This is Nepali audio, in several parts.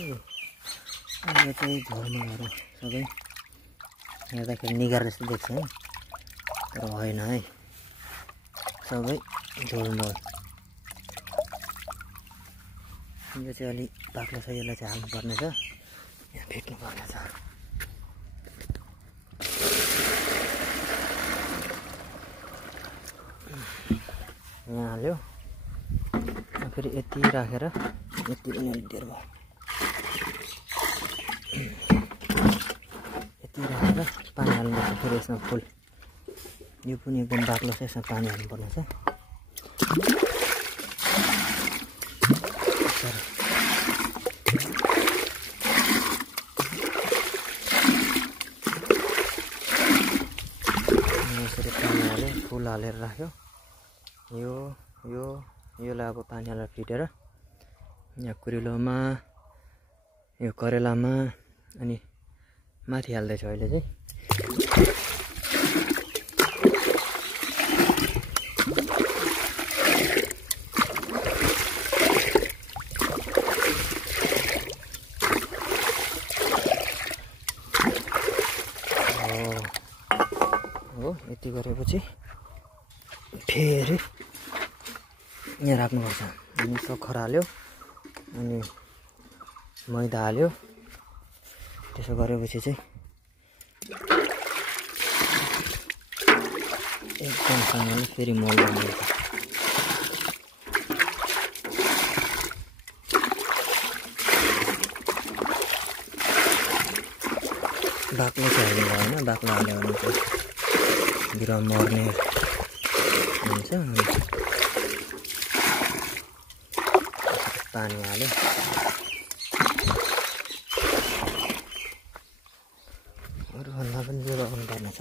अनि चाहिँ घरमा गएर सबै हेर्दाखेरि निगार जस्तो देख्छ है, तर होइन है, सबै झोलमोल। यो चाहिँ अलि बाक्लो छ, यसलाई चाहिँ हाल्नुपर्ने छ, यहाँ फिट्नुपर्ने छ। यहाँ हाल्यो, फेरि यति राखेर यति पनि अलिक धेर भयो, यति राखेर पानी हाल्नुपर्छ। फेरि यसमा फुल यो पनि एकदम बाक्लो छ, यसमा पानी हाल्नुपर्ने छ। यसरी पानी हाल्यो, फुल हालेर राख्यो। यो अब पानी हालेर फिटेर यहाँ कुरिलोमा, यो करेलामा, अनि माथि हाल्दैछु अहिले चाहिँ। हो यति गरेपछि फेरि यहाँ राख्नुपर्छ। अनि सक्खर हाल्यो, अनि मैदा हाल्यो। त्यसो गरेपछि चाहिँ एकदमसँगले फेरि मोल बनाउँछ। बाक्लो चाहिँ हाल्नु भएन, बाक्लो हाल्यो भने चाहिँ बिरुवा मर्ने हुन्छ। अनि पानी हाल्यो, अरूभन्दा पनि जोगाउनु पर्ने छ।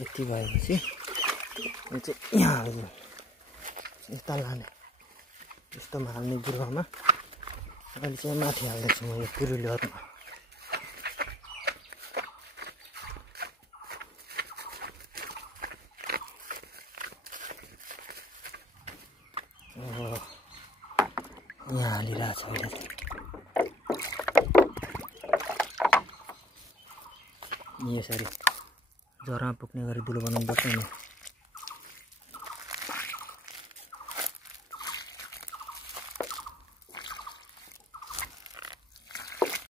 यति भएपछि यो चाहिँ यहाँ हाल्नु, यता लाने, यस्तोमा हाल्ने बिरुवामा। अहिले चाहिँ माथि हाल्दैछु म यो कुरिलोहरूमा। यहाँ हालिरहेको छ अहिले चाहिँ। यसरी जरामा पुग्ने गरी दुलो बनाउनु पर्छ नि।